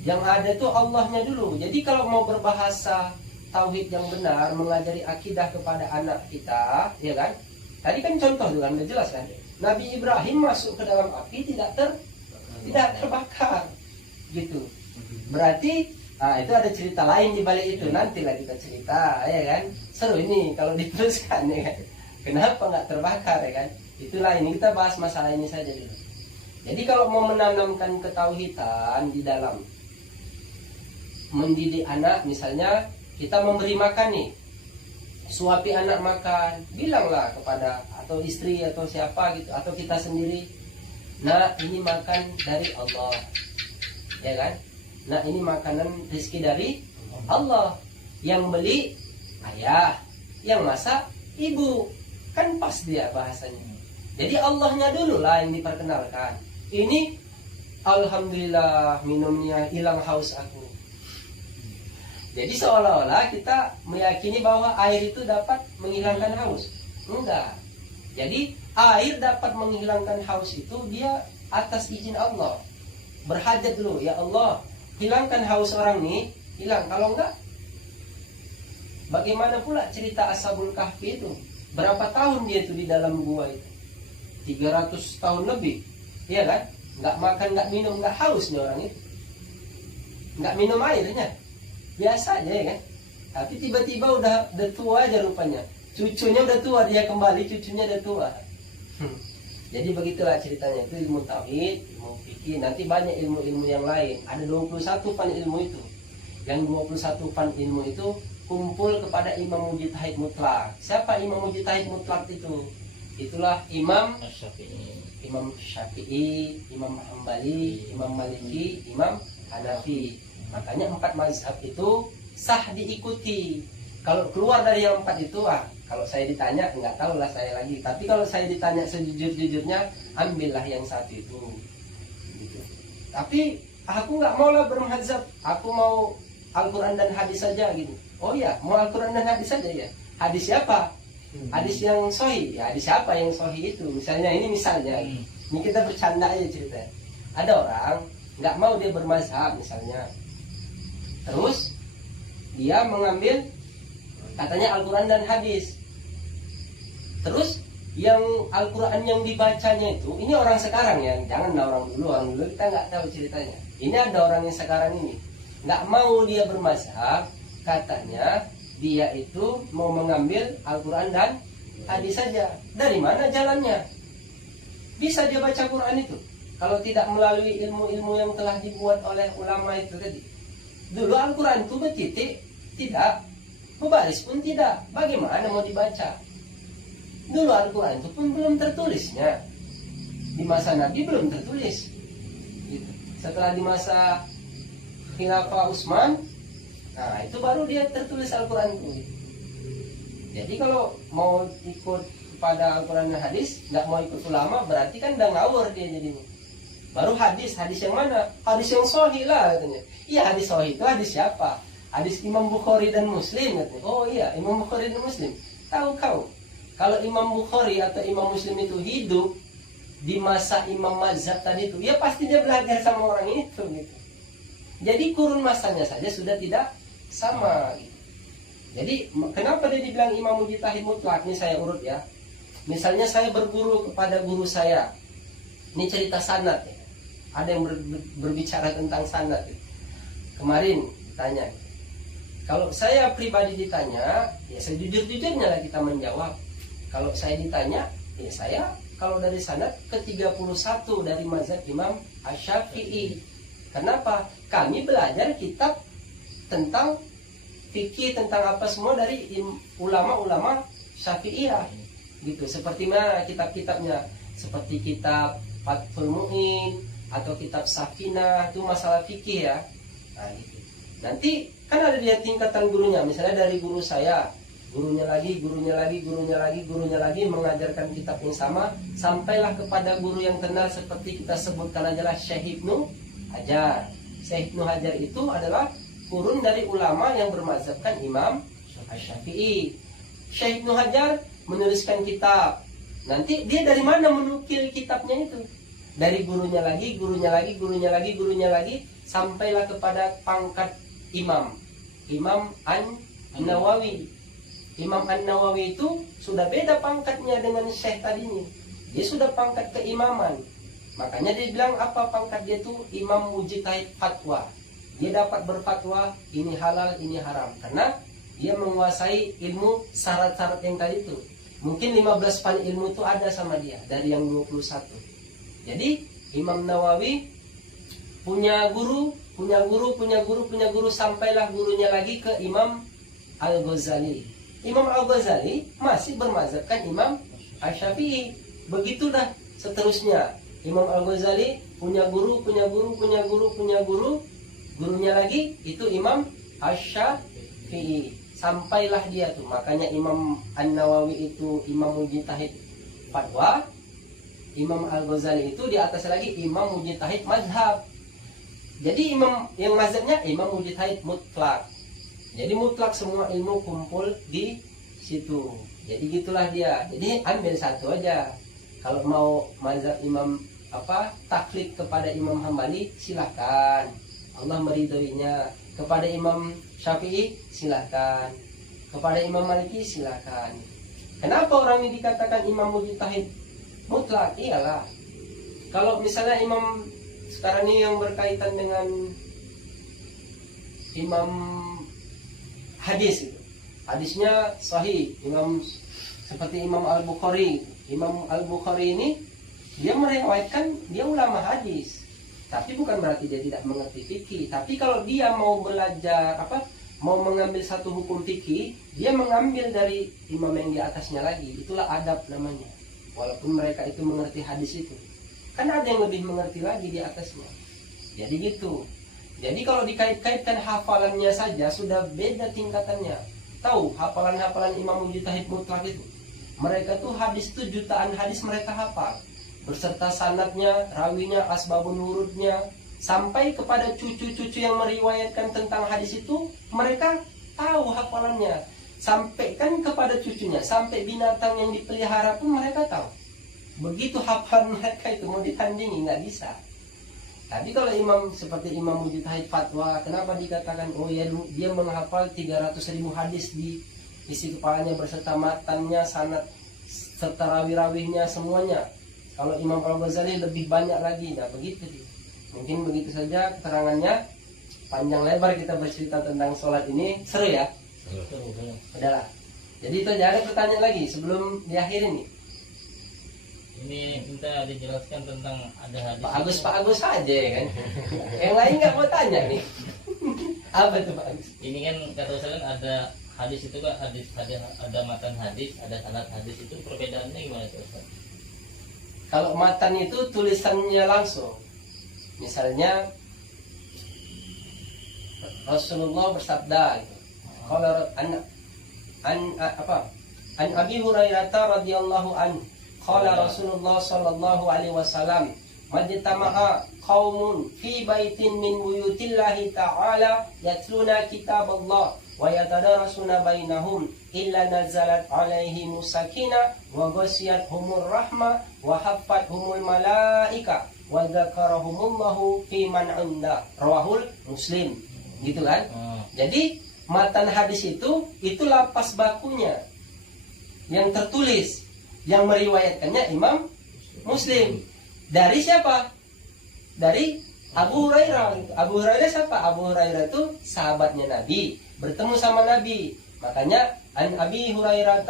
Yang ada itu Allahnya dulu. Jadi kalau mau berbahasa tauhid yang benar, mengajari akidah kepada anak kita, ya kan? Tadi kan contoh juga udah jelas kan? Nabi Ibrahim masuk ke dalam api tidak terbakar, gitu. Berarti, itu ada cerita lain di balik itu. Nanti lah kita cerita, ya kan? Seru ini kalau diteruskan, ya kan? Kenapa nggak terbakar, ya kan? Itulah ini kita bahas masalah ini saja dulu. Jadi kalau mau menanamkan ketauhidan di dalam mendidik anak, misalnya kita memberi makan nih, suapi anak makan, bilanglah kepada atau istri atau siapa gitu, atau kita sendiri, nah ini makan dari Allah, ya kan? Nah ini makanan rezeki dari Allah, yang beli ayah, yang masak ibu. Kan pas dia bahasanya. Jadi Allahnya dulu lah yang diperkenalkan. Ini alhamdulillah minumnya hilang haus aku. Jadi seolah-olah kita meyakini bahwa air itu dapat menghilangkan haus. Enggak. Jadi air dapat menghilangkan haus itu dia atas izin Allah. Berhajat dulu, ya Allah, hilangkan haus orang nih, hilang. Kalau enggak, bagaimana pula cerita Ashabul Kahfi itu? Berapa tahun dia itu di dalam gua itu? 300 tahun lebih. Iya kan? Enggak makan, enggak minum, enggak haus nih orang itu. Enggak minum airnya. Biasa aja ya kan? Tapi tiba-tiba udah tua aja rupanya. Cucunya udah tua, dia kembali, cucunya udah tua. Jadi begitulah ceritanya. Itu ilmu tauhid, ilmu fikih. Nanti banyak ilmu-ilmu yang lain. Ada 21 fan ilmu itu. Yang 21 fan ilmu itu kumpul kepada Imam Mujtahid Mutlak. Siapa Imam Mujtahid Mutlak itu? Itulah Imam Syafi'i, Imam Hambali, Imam Maliki, Imam Hanafi. Makanya 4 mazhab itu sah diikuti. Kalau keluar dari yang 4 itu, kalau saya ditanya, nggak tahu lah saya lagi. Tapi kalau saya ditanya sejujur-jujurnya, ambillah yang satu itu. Gitu. Tapi aku nggak mau lah bermazhab. Aku mau Al-Quran dan hadis saja gitu. Oh ya, mau Al-Quran dan hadis saja ya. Hadis siapa? Hadis yang sahih. Ya, hadis siapa yang sahih itu? Misalnya ini misalnya. Ini kita bercanda aja cerita. Ada orang nggak mau dia bermazhab misalnya. Terus dia mengambil katanya Al-Quran dan hadis. Terus yang Al-Quran yang dibacanya itu, ini orang sekarang ya, jangan orang dulu kita nggak tahu ceritanya. Ini ada orang yang sekarang ini nggak mau dia bermazhab, katanya dia itu mau mengambil Al-Quran dan hadis saja. Dari mana jalannya? Bisa dia baca Quran itu kalau tidak melalui ilmu-ilmu yang telah dibuat oleh ulama itu tadi. Dulu Al-Quran itu bertitik, tidak. Berbaris pun tidak. Bagaimana mau dibaca? Dulu Al-Quran itu pun belum tertulisnya. Di masa Nabi belum tertulis. Gitu. Setelah di masa Khilafah Utsman, nah itu baru dia tertulis Al-Quran itu. Jadi kalau mau ikut pada Al-Quran dan hadis, nggak mau ikut ulama, berarti kan udah ngawur dia jadinya. Baru hadis yang mana? Hadis yang sahih lah katanya. Iya, hadis sahih itu hadis siapa? Hadis Imam Bukhari dan Muslim katanya. Oh iya, Imam Bukhari dan Muslim. Tahu kau? Kalau Imam Bukhari atau Imam Muslim itu hidup di masa Imam Mazhab tadi itu, ya pasti dia belajar sama orang itu gitu. Jadi kurun masanya saja sudah tidak sama gitu. Jadi kenapa dia dibilang Imam Mujtahid Mutlak? Ini saya urut ya. Misalnya saya berguru kepada guru saya. Ini cerita sanad ya. Ada yang berbicara tentang sanad. Kemarin ditanya. Kalau saya pribadi ditanya, ya sejujur-jujurnya lah kita menjawab. Kalau saya ditanya, ya saya kalau dari sanad ke-31 dari mazhab Imam Asy-Syafi'i. Kenapa? Kami belajar kitab tentang fikih, tentang apa semua dari ulama-ulama Syafi'iyah. Gitu. Seperti mana kitab-kitabnya? Seperti kitab Fathul Mu'in atau kitab Safinah, itu masalah fikih ya. Nah, gitu. Nanti kan ada dia tingkatan gurunya, misalnya dari guru saya, gurunya lagi mengajarkan kitab yang sama, sampailah kepada guru yang kenal seperti kita sebutkan adalah Syekh Ibnu Hajar. Syekh Ibnu Hajar itu adalah kurun dari ulama yang bermazhabkan Imam Asy-Syafi'i. Syekh Ibnu Hajar menuliskan kitab. Nanti dia dari mana menukil kitabnya itu? Dari gurunya lagi, sampailah kepada pangkat Imam An-Nawawi. Imam An-Nawawi itu sudah beda pangkatnya dengan Syekh tadinya. Dia sudah pangkat keimaman. Makanya dia bilang apa pangkat dia itu? Imam Mujtahid Fatwa. Dia dapat berfatwa ini halal, ini haram. Karena dia menguasai ilmu syarat-syarat yang tadi itu. Mungkin 15 fan ilmu itu ada sama dia dari yang 21. Jadi Imam Nawawi punya guru, sampailah gurunya lagi ke Imam Al-Ghazali. Imam Al-Ghazali masih bermazhabkan Imam Asy-Syafi'i. Begitulah seterusnya. Imam Al-Ghazali punya guru, gurunya lagi itu Imam Asy-Syafi'i. sampailah dia tuh. Makanya Imam An-Nawawi itu imam mujtahid fatwa, Imam Al-Ghazali itu di atas lagi imam mujtahid mazhab. Jadi imam yang mazhabnya imam mujtahid mutlak. Jadi mutlak semua ilmu kumpul di situ. Jadi gitulah dia. Jadi ambil satu aja. Kalau mau mazhab imam taklid kepada Imam Hambali silahkan, Allah meridhoinya. Kepada Imam Syafi'i silahkan, kepada Imam Maliki silahkan. Kenapa orang ini dikatakan imam mujtahid mutlak? Iyalah, kalau misalnya imam sekarang ini yang berkaitan dengan imam hadis itu, hadisnya sahih, imam seperti Imam Al-Bukhari. Imam Al-Bukhari ini dia meriwayatkan, dia ulama hadis, tapi bukan berarti dia tidak mengerti fikih. Tapi kalau dia mau belajar mau mengambil satu hukum fikih, dia mengambil dari imam yang di atasnya lagi. Itulah adab namanya. Walaupun mereka itu mengerti hadis itu, kan ada yang lebih mengerti lagi di atasnya. Jadi gitu. Jadi kalau dikait-kaitkan hafalannya saja sudah beda tingkatannya. Tahu hafalan-hafalan imam mujtahid mutlak itu, mereka tuh hadis itu jutaan hadis mereka hafal, berserta sanadnya, rawinya, asbabun nurudnya, sampai kepada cucu-cucu yang meriwayatkan tentang hadis itu mereka tahu hafalannya, sampaikan kepada cucunya, sampai binatang yang dipelihara pun mereka tahu. Begitu hafalan mereka itu, mau ditandingi nggak bisa. Tapi kalau imam seperti imam mujtahid fatwa, kenapa dikatakan oh ya dia menghafal 300.000 hadis di isi kepalanya berserta matannya, sanad serta rawi-rawinya semuanya. Kalau Imam Al-Ghazali lebih banyak lagi. Nah begitu dia. Mungkin begitu saja keterangannya. Panjang lebar kita bercerita tentang sholat ini. Seru ya? Seru. Udahlah. Jadi itu aja, ada pertanyaan lagi sebelum diakhiri nih. Ini minta dijelaskan tentang ada hadis. Pak Agus aja ya kan. Yang lain nggak mau tanya nih. Apa tuh Pak Agus? Ini kan kata Ustaz kan ada hadis itu kan ada matan hadis, ada sanad hadis, itu perbedaannya gimana tuh Ustaz? Kalau matan itu tulisannya langsung. Misalnya Rasulullah bersabda gitu. Kalau an Abi Hurairah radhiyallahu anhu qala Rasulullah sallallahu alaihi wasallam majtama'a qaumun fi baitin min buyutillahi ta'ala yatluna kitaballah wa yatadarasuna bainahum illa nazalat alaihim sakinah wa ghashiyatuhumur rahmah wa haffathumul malaika wa dzakarahumullahu fi man 'inda rawahul Muslim. Gitu kan? Jadi matan hadis itu lapas bakunya yang tertulis, yang meriwayatkannya Imam Muslim. Dari siapa? Dari Abu Hurairah. Abu Hurairah siapa? Abu Hurairah itu sahabatnya Nabi, bertemu sama Nabi. Makanya an Abi Hurairah,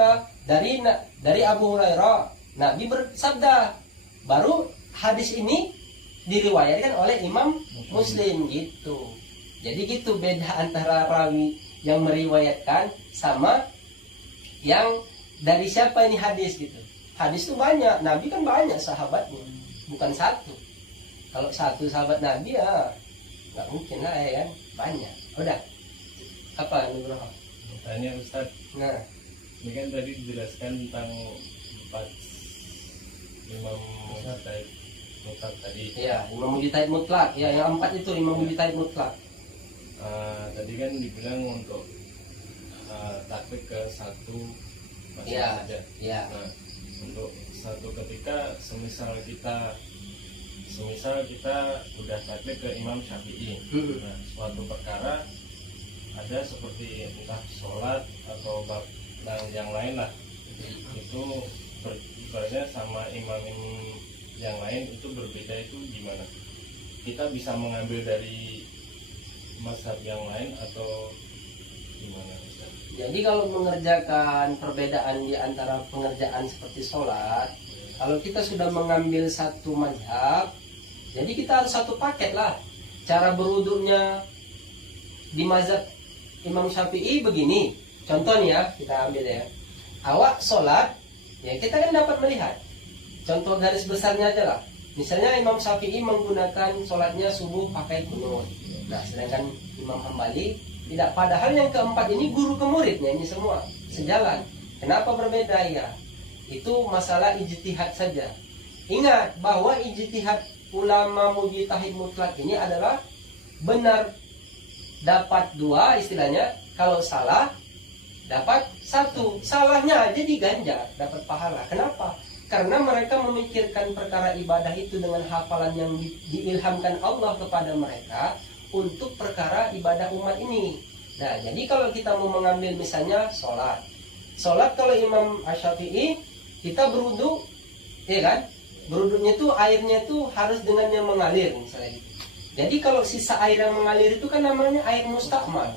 dari Abu Hurairah Nabi bersabda. Baru hadis ini diriwayatkan oleh Imam Muslim gitu. Jadi gitu beda antara rawi yang meriwayatkan sama yang dari siapa ini hadis gitu. Hadis itu banyak, Nabi kan banyak sahabatnya, bukan satu. Kalau satu sahabat Nabi ya nggak mungkin lah ya kan, banyak. Udah, apa Nugroho? Tanya Ustaz. Nah, Ini kan tadi dijelaskan tentang 4 imam mujtahid mutlak tadi. iya imam mujtahid mutlak. Ya, yang 4 itu imam mujtahid mutlak. Tadi kan dibilang untuk taklid ke satu masalah Iya, saja. iya. Nah, untuk satu ketika semisal kita udah taklid ke Imam Syafi'i. Nah, suatu perkara ada seperti entah sholat atau bab dan yang lain lah, itu ibaratnya sama imam yang lain itu berbeda, itu gimana? Kita bisa mengambil dari mazhab yang lain atau gimana? Jadi kalau mengerjakan perbedaan di antara pengerjaan seperti sholat, kalau kita sudah mengambil satu mazhab, jadi kita harus satu paket lah. Cara berwuduknya di mazhab Imam Syafi'i begini. Contoh nih ya, kita ambil ya. Awak sholat, ya kita kan dapat melihat. Contoh garis besarnya aja lah. Misalnya Imam Syafi'i menggunakan sholatnya subuh pakai kunut. Nah, sedangkan Imam Hambali Tidak, padahal yang keempat ini guru ke muridnya ini semua sejalan. Kenapa berbeda ya? Itu masalah ijtihad saja. Ingat bahwa ijtihad ulama mujtahid mutlak ini adalah benar dapat 2 istilahnya, kalau salah dapat 1. Salahnya aja diganjar, dapat pahala. Kenapa? Karena mereka memikirkan perkara ibadah itu dengan hafalan yang diilhamkan Allah kepada mereka untuk perkara ibadah umat ini. Nah, jadi kalau kita mau mengambil misalnya sholat kalau Imam Asy-Syafi'i kita berwudu, ya kan? Berwudunya itu airnya itu harus dengan yang mengalir misalnya gitu. Jadi kalau sisa air yang mengalir itu kan namanya air mustakmal,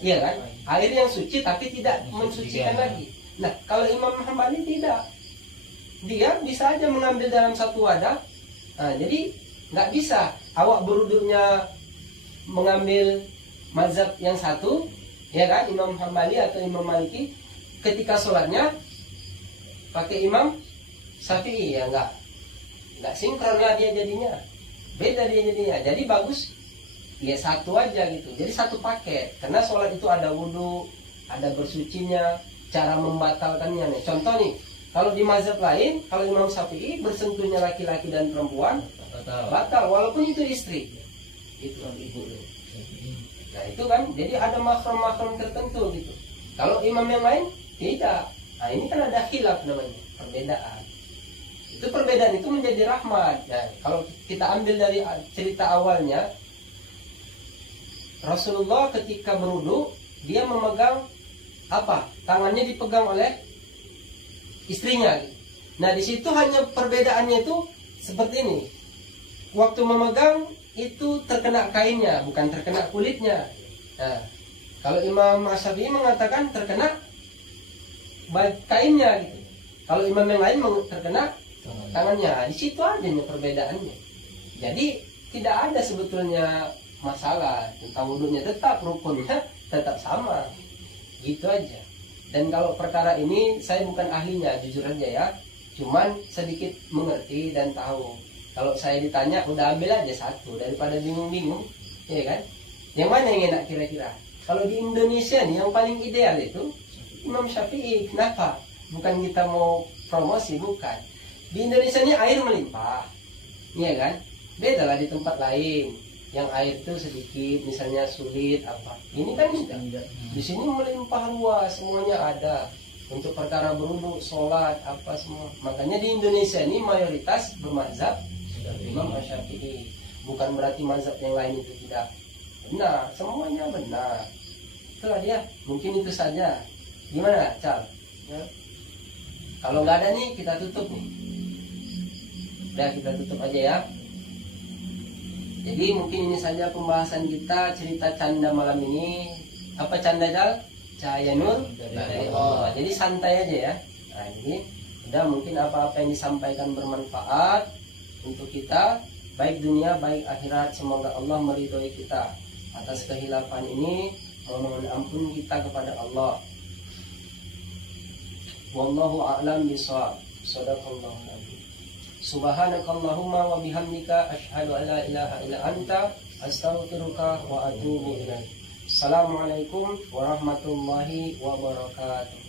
iya kan? Air yang suci tapi tidak mensucikan lagi. Nah, kalau Imam Hambali tidak, dia bisa aja mengambil dalam satu wadah. Nah, jadi nggak bisa awak berwudunya mengambil mazhab yang satu, ya kan? Imam Hambali atau Imam Maliki, ketika sholatnya pakai Imam Syafi'i, ya nggak sinkron lah dia jadinya, beda dia jadinya. Jadi bagus ya satu aja gitu, jadi satu paket. Karena sholat itu ada wudhu, ada bersucinya, cara membatalkannya nih. Contoh nih, kalau di mazhab lain, kalau Imam Syafi'i bersentuhnya laki-laki dan perempuan batal walaupun itu istri, itu ibu. Nah itu kan, jadi ada mahram-mahram tertentu gitu. Kalau imam yang lain tidak. Nah ini kan ada khilaf namanya, perbedaan. Itu perbedaan itu menjadi rahmat. Nah, kalau kita ambil dari cerita awalnya, Rasulullah ketika berwudu dia memegang apa? Tangannya dipegang oleh istrinya. Nah di situ hanya perbedaannya itu seperti ini. Waktu memegang itu terkena kainnya, bukan terkena kulitnya. Nah, kalau Imam Asy-Syafi'i mengatakan terkena kainnya gitu. Kalau imam yang lain terkena tangannya. Di situ aja perbedaannya. Jadi tidak ada sebetulnya masalah tentang wudunya, tetap rukunnya tetap sama. Gitu aja. Dan kalau perkara ini saya bukan ahlinya, jujur aja ya. Cuman sedikit mengerti dan tahu. Kalau saya ditanya udah ambil aja satu daripada bingung-bingung, ya kan? Yang mana yang enak kira-kira? Kalau di Indonesia nih yang paling ideal itu Imam Syafi'i. Kenapa? Bukan kita mau promosi, bukan. Di Indonesia ini air melimpah, ya kan? Beda lah di tempat lain yang air itu sedikit, misalnya sulit apa. Ini kan tidak. Di sini melimpah luas, semuanya ada untuk perkara berwudu, sholat, apa semua. Makanya di Indonesia ini mayoritas bermazhab Imam Syafi'i. Bukan berarti mazhab yang lain itu tidak benar, semuanya benar. Itulah dia. Mungkin itu saja. Gimana, Cal? Ya. Kalau nggak ada nih kita tutup nih. Udah kita tutup aja ya. Jadi mungkin ini saja pembahasan kita, cerita canda malam ini. Apa canda, Cal? Cahaya nur dari Allah. Jadi santai aja ya. Nah, jadi udah, mungkin apa-apa yang disampaikan bermanfaat untuk kita, baik dunia baik akhirat. Semoga Allah meridhoi kita atas kehilafan ini. Mohon ampun kita kepada Allah. Wallahu a'lam bishawab. Shadaqallahu alazim. Subhanakallahumma wa bihamdika asyhadu an la ilaha illa anta astaghfiruka wa atubu ilaik. Assalamualaikum warahmatullahi wabarakatuh.